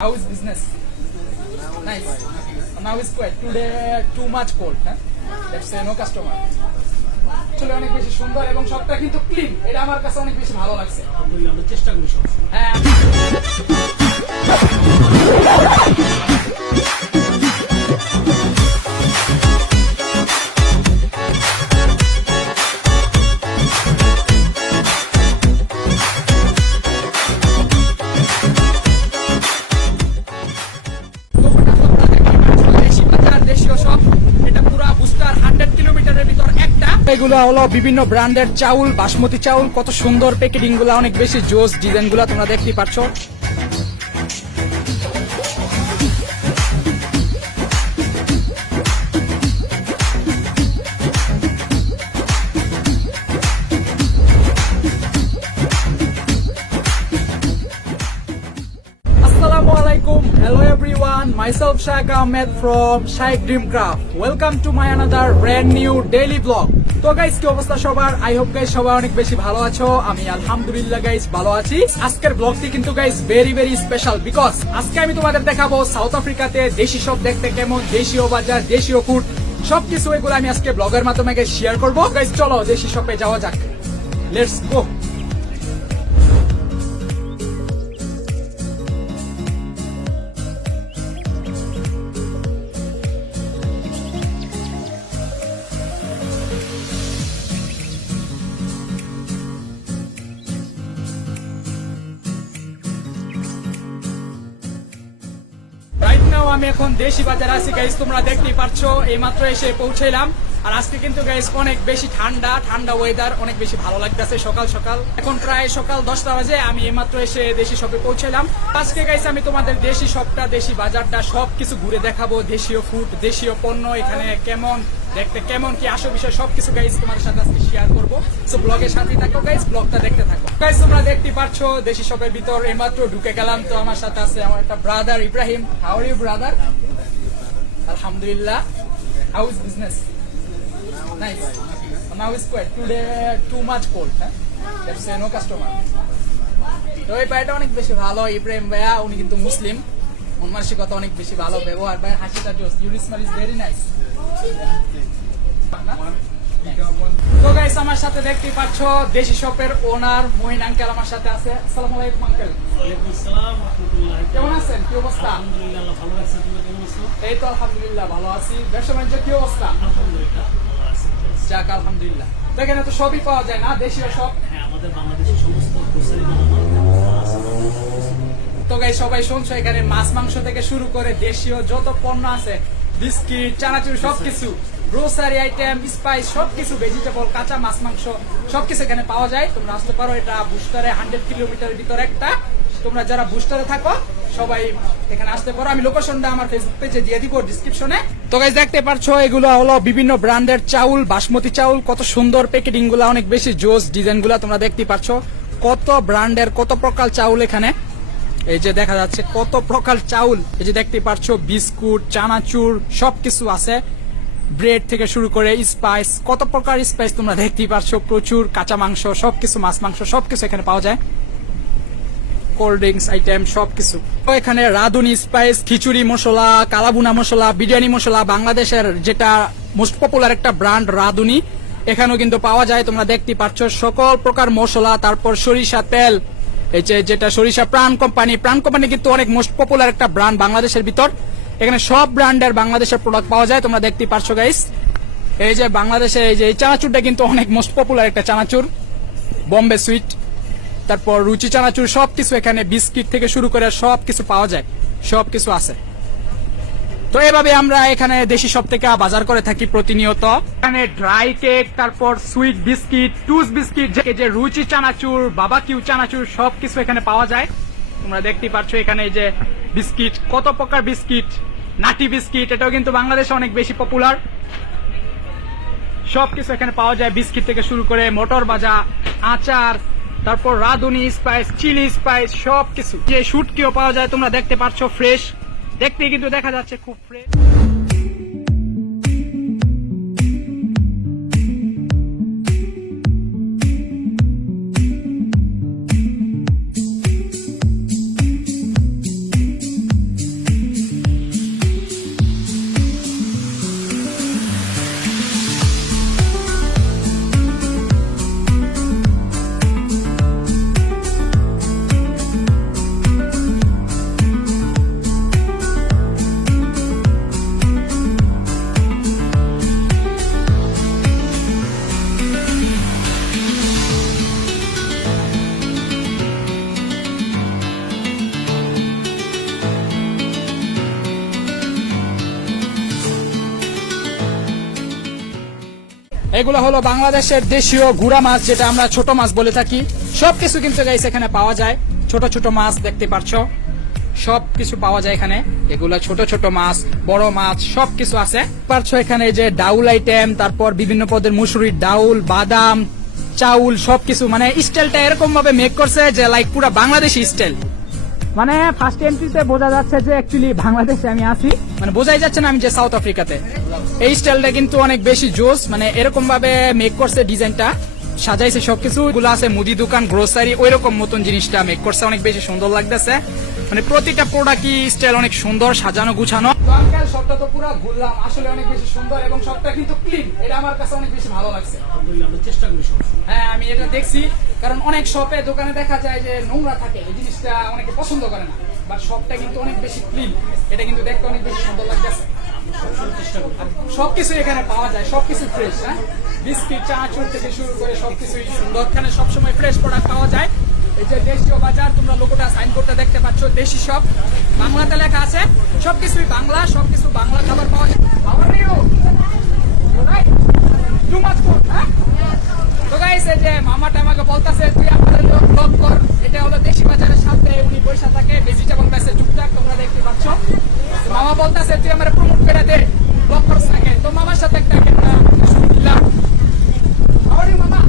How is business? Nice. Now it's quiet. Today too much cold. Huh? That's no customer. আসলে অনেক বেশি সুন্দর এবং সবটা কিন্তু ক্লিন। এটা আমার কাছে অনেক বেশি ভালো লাগছে। আমরা চেষ্টা করি সব। হ্যাঁ। এগুলো হলো বিভিন্ন ব্র্যান্ডের চাউল, বাসমতি চাউল, কত সুন্দর প্যাকেটিং গুলা, অনেক বেশি জোস ডিজাইন গুলা তোমরা দেখতে পাচ্ছ। Assalamu alaikum, hello everyone, myself Shaikh Ahmed from Shaikh Dream Craft. Welcome to my another brand new daily vlog. তো গাইস কি অবস্থা সবার? আই হোপ গাইস সবাই অনেক বেশি ভালো আছো। আমি আলহামদুলিল্লাহ গাইস ভালো আছি। আজকের ব্লগটি কিন্তু গাইস ভেরি স্পেশাল, বিকজ আজকে আমি তোমাদের দেখাবো সাউথ আফ্রিকাতে দেশি সব দেখতে কেমন, দেশীয় বাজার, দেশীয় ফুড, সবকিছু এগুলো আমি আজকে ব্লগের মাধ্যমে গাইস শেয়ার করবো। গাইস চলো দেশি শপে যাওয়া যাক, লেটস গো। আমি এখন দেশি বাজার আছি গাইস, তোমরা দেখতেই পাচ্ছ, এইমাত্র এসে পৌঁছাইলাম। আর আজকে কিন্তু গাইস অনেক বেশি ঠান্ডা ওয়েদার, অনেক বেশি ভালো লাগতেছে সকাল সকাল। এখন প্রায় সকাল 10টা বাজে, আমি এইমাত্র এসে দেশি শপে পৌঁছাইলাম। আজকে গাইস আমি তোমাদের দেশি শপটা, দেশি বাজারটা সবকিছু ঘুরে দেখাবো। দেশীয় ফুড, দেশীয় পণ্য এখানে কেমন দেখতে, কেমন কি আসল বিষয় সবকিছু গাইস তোমাদের সাথে আজকে শেয়ার করবো। সো ব্লগের সাথেই থাকো গাইস, ব্লগটা দেখতে থাকো গাইস। তোমরা দেখতেই পাচ্ছ দেশি শপের ভিতর এইমাত্র ঢুকে গেলাম। তো আমার সাথে আছে আমার একটা brother Ibrahim. How are you brother? Alhamdulillah. How is business? Nice. Now it's quiet. Today too much cold. Huh? That's no customer. তো এই ভাইটা অনেক বেশি ভালো, ইব্রাহিম ভাইয়া। উনি কিন্তু মুসলিম, মন মানসিকতা অনেক বেশি ভালো, ব্যবহার ভাই, হাসিটা জোস। Your smile is very nice. তো গাইস আমার সাথে দেখতেই পাচ্ছ দেশি শপের ওনার মহিন আঙ্কেল আমার সাথে আছে। আসসালামু আলাইকুম আঙ্কেল। ওয়ালাইকুম আসসালাম ওয়া রাহমাতুল্লাহ। কেমন আছেন? কি অবস্থা? আলহামদুলিল্লাহ ভালো আছি। তুমি কেমন আছো? এই তো আলহামদুলিল্লাহ ভালো আছি। ব্যবসা বাণিজ্য কি অবস্থা? আলহামদুলিল্লাহ ভালো আছি। যাক আলহামদুলিল্লাহ। তো এখানে তো সবই পাওয়া যায় না, দেশীয় সব? হ্যাঁ, আমাদের বাংলাদেশের সমস্ত গ্রোসারি মালামাল আছে। তো গাইস সবাই শুনছো, এখানে মাছ মাংস থেকে শুরু করে দেশীয় যত পণ্য আছে, বিস্কিট, চানাচুর, সবকিছু, গ্রোসারি আইটেম, স্পাইস, সবকিছু, ভেজিটেবল, কাঁচা মাছ মাংস সবকিছু এখানে পাওয়া যায়। তোমরা আসতে পারো। এটা বুস্টারে 100 কিলোমিটার ভিতর একটা। তোমরা যারা বুস্টারে থাকো সবাই এখানে আসতে পারো। আমি লোকেশনটা আমার ফেসবুক পেজে দিয়ে দিব ডিসক্রিপশনে। তো গাইস দেখতে পাচ্ছো এগুলো হলো বিভিন্ন ব্র্যান্ডের চাউল, বাসমতি চাউল, কত সুন্দর প্যাকেটিং গুলা, অনেক বেশি জোস ডিজাইন গুলা তোমরা দেখতে পাচ্ছ। কত ব্র্যান্ডের, কত প্রকার চাউল এখানে, এই যে দেখা যাচ্ছে কত প্রকার চাউল। এই যে দেখতে পাচ্ছ বিস্কুট, চানাচুর সবকিছু আছে, ব্রেড থেকে শুরু করে স্পাইস, কত প্রকার স্পাইস তোমরা দেখতেই পাচ্ছ। প্রচুর কাঁচা মাংস, সবকিছু, মাছ মাংস সবকিছু এখানে পাওয়া যায়। কোল্ড ড্রিঙ্কস আইটেম সবকিছু। তো এখানে রাঁধুনি স্পাইস, খিচুড়ি মশলা, কালাবুনা মশলা, বিরিয়ানি মশলা, বাংলাদেশের যেটা মোস্ট পপুলার একটা ব্র্যান্ড রাঁধুনি, এখানেও কিন্তু পাওয়া যায়। তোমরা দেখতে পাচ্ছ সকল প্রকার মশলা, তারপর সরিষা তেল, এই যে যেটা সরিষা, প্রাণ কোম্পানি কিন্তু অনেক মোস্ট পপুলার একটা ব্র্যান্ড বাংলাদেশের ভিতর। এখানে সব ব্র্যান্ডের বাংলাদেশের প্রোডাক্ট পাওয়া যায়। তোমরা দেখতে পাচ্ছ গাইস, এই যে বাংলাদেশে এই যে এই চানাচুরটা কিন্তু অনেক মোস্ট পপুলার একটা চানাচুর, বম্বে সুইট, তারপর রুচি চানাচুর সবকিছু এখানে, বিস্কিট থেকে শুরু করে সবকিছু পাওয়া যায়, সবকিছু আছে। তো এভাবে আমরা এখানে দেশি সব থেকে বাজার করে থাকি প্রতিনিয়ত। এখানে ড্রাই কেক, তারপর সুইট বিস্কিট, টুস বিস্কিট, যে রুচি চানাচুর, বাবা কিউ চানাচুর সবকিছু এখানে পাওয়া যায়। তোমরা দেখতে পাচ্ছ এখানে এই যে বিস্কিট, কত প্রকার বিস্কিট, নাটি বিস্কিট, এটাও কিন্তু বাংলাদেশে অনেক বেশি পপুলার। সবকিছু এখানে পাওয়া যায়, বিস্কিট থেকে শুরু করে মটর ভাজা, আচার, তারপর রাঁধুনি স্পাইস, চিলি স্পাইস সবকিছু। যে শুটকিও পাওয়া যায়, তোমরা দেখতে পাচ্ছ ফ্রেশ, দেখতে কিন্তু দেখা যাচ্ছে খুব ফ্রেশ। এগুলো হলো বাংলাদেশের দেশীয় গুড়া মাছ, যেটা আমরা ছোট মাছ বলে থাকি। সবকিছু কিন্তু গাইস এখানে পাওয়া যায়। ছোট ছোট মাছ দেখতে পাচ্ছ, সবকিছু পাওয়া যায় এখানে। এগুলা ছোট ছোট মাছ, বড় মাছ সবকিছু আছে। পারছো এখানে যে ডাউল আইটেম, তারপর বিভিন্ন পদের মুসুরির ডাউল, বাদাম, চাউল সবকিছু, মানে স্টাইলটা এরকম ভাবে মেক করছে যে লাইক পুরো বাংলাদেশি স্টাইল। মানে ফার্স্ট এন্ট্রিতে বোঝা যাচ্ছে যে অ্যাকচুয়ালি বাংলাদেশে আমি আছি, মানে বোঝাই যাচ্ছে না আমি যে সাউথ আফ্রিকাতে। এই স্টাইলটা কিন্তু অনেক বেশি জোস, মানে এরকম ভাবে মেক করছে, ডিজাইনটা সাজাইছে সবকিছু। এগুলো আছে মুদি দোকান, গ্রোসারি, ওই রকম মতন জিনিসটা মেক করছে, অনেক বেশি সুন্দর লাগতেছে। মানে প্রতিটা প্রোডাক্টই স্টাইল অনেক সুন্দর, সাজানো গুছানো। সবটা তো পুরো ঘুরলাম, আসলে অনেক বেশি সুন্দর এবং সবটা কিন্তু ক্লিন, এটা আমার কাছে অনেক বেশি ভালো লাগছে। আলহামদুলিল্লাহ, আমরা চেষ্টা করি সবসময়। হ্যাঁ, আমি এটা দেখছি, কারণ অনেক শপে দোকানে দেখা যায় যে নোংরা থাকে, এই জিনিসটা অনেকে পছন্দ করে না, বাট শপটা কিন্তু অনেক বেশি ক্লিন, এটা কিন্তু দেখতে অনেক বেশি সুন্দর লাগতেছে। সবসময় চেষ্টা করি। সবকিছু এখানে পাওয়া যায়, সবকিছু ফ্রেশ। হ্যাঁ, বিস্কিট, চানাচুর থেকে শুরু করে সবকিছুই সুন্দর, এখানে সবসময় ফ্রেশ প্রোডাক্ট পাওয়া যায়। এই যে দেশীয় বাজার, তোমরা লোগোটা সাইনবোর্ডটা দেখতে পাচ্ছ, দেশি সব বাংলাতে লেখা আছে, সবকিছুই বাংলা, সবকিছু বাংলা খাবার পাওয়া যায়। তো গাইস, এই যে মামাটা আমাকে বলতেছে তুই আমাদের ব্লগ কর। এটা হলো দেশি বাজারের সাথে উনি পয়সা থাকে, ভেজিটেবল বেচে টুকটাক, তোমরা দেখতে পাচ্ছ। মামা বলতেছে তুই আমার প্রমোট করে দে, ব্লগ করছ থাকে। তো মামার সাথে একটা শুনলাম। মামা